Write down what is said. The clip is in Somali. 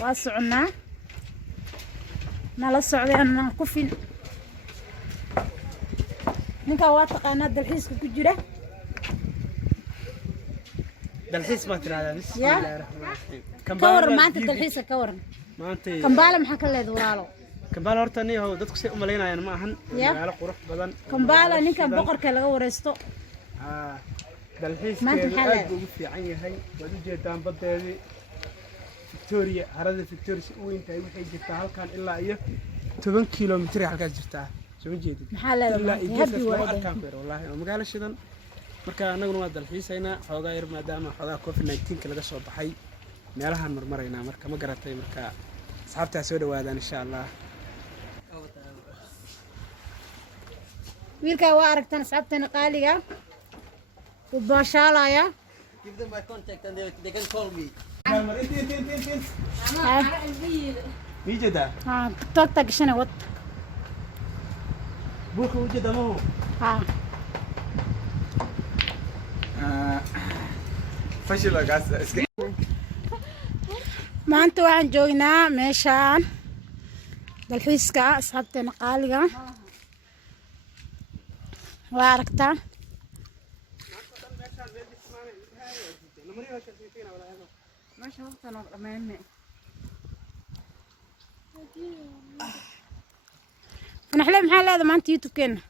واسعنا نلا السعودية أنا كفين ninka waa taqaanaa dalxiiska ku jira dalxiis ma tiraahdaa bismillaahir rahmaanir rahiim ka waran maanta dalxiiska ka waran maanta kambaala maxaa ka leedahay walaalo kambaala horta niyo dadku si u maleynayaan ma ahan magaalo qurux badan kambaala ninka boqorka laga wareysto dalxiiskeedu aad buu ugu fiican yahay waad u jeedaan badeedii Victoria harada Victoria si weyn tahay waxay jirtaa halkan ilaa iyo 10 kiiloomitir halkaas jirtaa soo jeedid maxaa leedahay hadii waa arkaan beer wallahi magaalo shidan marka anaguna waa dalxiisayna xoogaa yar maadaama xoogaa COVID-19 laga soo baxay meelahan marmarayna marka ma garatay marka asxaabta soo dhawaadaan insha Allah wiilka waa aragtaan asxaabtana qaaliga u baashaalaya give them my contact and they can call me وجده توك توك شنو وات بوك وجده ما هو فشل قاس maanta waxaan joognaa meeshaan dalxiiska asxaabteena qaaliga waa aragtaa meesha waqtan oo dhameeyay أنا حلم حالة هذا ما أنت يوتيوب كنا.